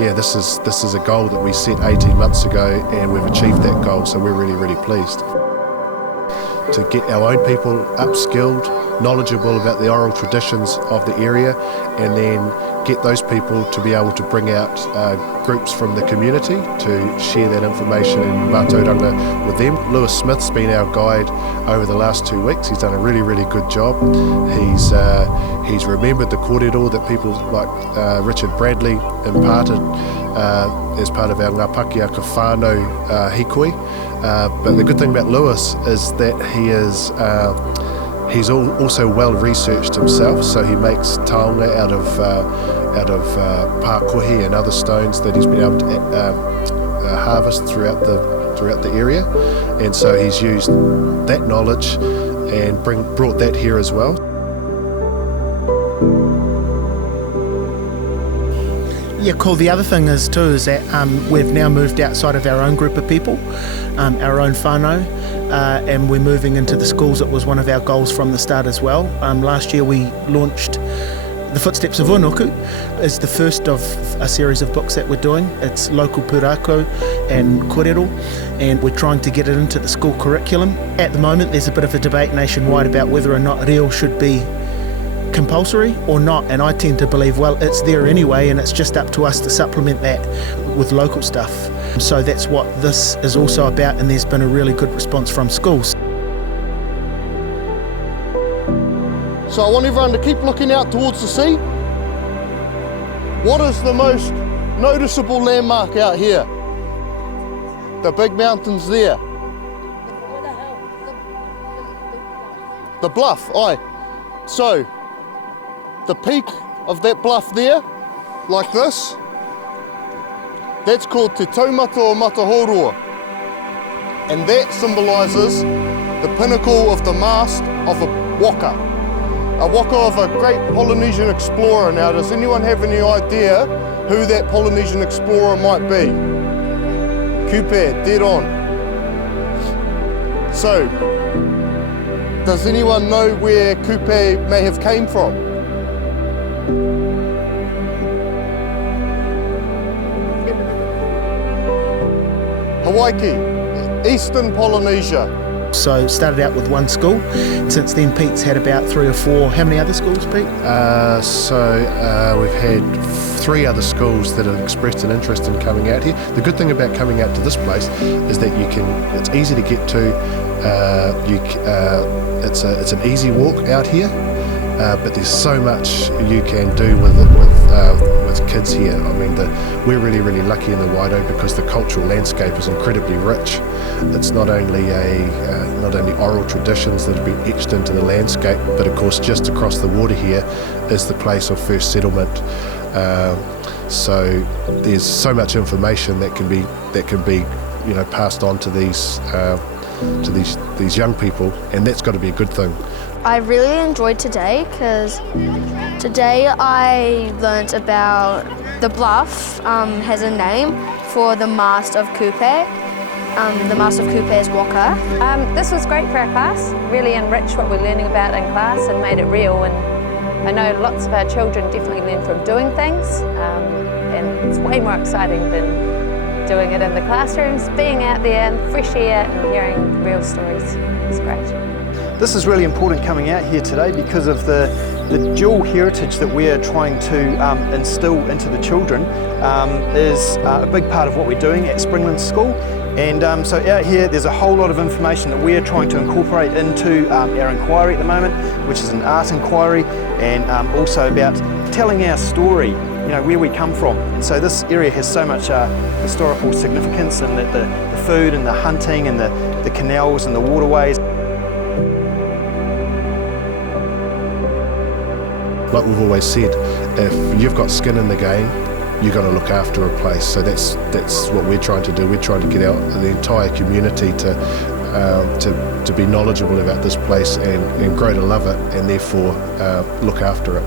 yeah, this is a goal that we set 18 months ago, and we've achieved that goal, so we're really, really pleased. To get our own people upskilled, knowledgeable about the oral traditions of the area, and then get those people to be able to bring out groups from the community to share that information in mātauranga with them. Lewis Smith's been our guide over the last 2 weeks. He's done a really, really good job. He's remembered the kōrero that people like Richard Bradley imparted as part of our Ngā Pakiaka Mōrehu Hikoi. But the good thing about Lewis is that he's also well researched himself, so he makes taonga out of pākohi and other stones that he's been able to harvest throughout the area, and so he's used that knowledge and brought that here as well. Yeah, cool. The other thing is that we've now moved outside of our own group of people, our own whānau, and we're moving into the schools. It was one of our goals from the start as well. Last year we launched The Footsteps of Unuku. Is the first of a series of books that we're doing. It's local pūrākau and kōrero, and we're trying to get it into the school curriculum. At the moment there's a bit of a debate nationwide about whether or not reo should be compulsory or not, and I tend to believe, well, it's there anyway, and it's just up to us to supplement that with local stuff. So that's what this is also about, and there's been a really good response from schools. So I want everyone to keep looking out towards the sea. What is the most noticeable landmark out here? The big mountains there. The bluff, aye. So the peak of that bluff there, like this, that's called Te Taumata o Matahorua, and that symbolises the pinnacle of the mast of a waka of a great Polynesian explorer. Now, does anyone have any idea who that Polynesian explorer might be? Kupe, dead on. So, does anyone know where Kupe may have came from? Hawaii, Eastern Polynesia. So started out with one school. Since then Pete's had about 3 or 4. How many other schools, Pete? We've had 3 other schools that have expressed an interest in coming out here. The good thing about coming out to this place is that it's easy to get to. It's an easy walk out here, but there's so much you can do with kids here. I mean, we're really, really lucky in the Wairau because the cultural landscape is incredibly rich. It's not only oral traditions that have been etched into the landscape, but of course just across the water here is the place of first settlement. So there's so much information that can be passed on to these young people, and that's got to be a good thing. I really enjoyed today because today I learnt about the bluff has a name for the mast of Kupe. The mast of Kupe is waka. This was great for our class, really enriched what we're learning about in class and made it real. And I know lots of our children definitely learn from doing things, and it's way more exciting than doing it in the classrooms. Being out there in fresh air and hearing real stories is great. This is really important coming out here today because of the dual heritage that we're trying to instill into the children is a big part of what we're doing at Springlands School. And so out here there's a whole lot of information that we're trying to incorporate into our inquiry at the moment, which is an art inquiry, and also about telling our story, where we come from. And so this area has so much historical significance, and the food and the hunting and the canals and the waterways. Like we've always said, if you've got skin in the game, you've got to look after a place. So that's what we're trying to do. We're trying to get out the entire community to be knowledgeable about this place and grow to love it, and therefore look after it.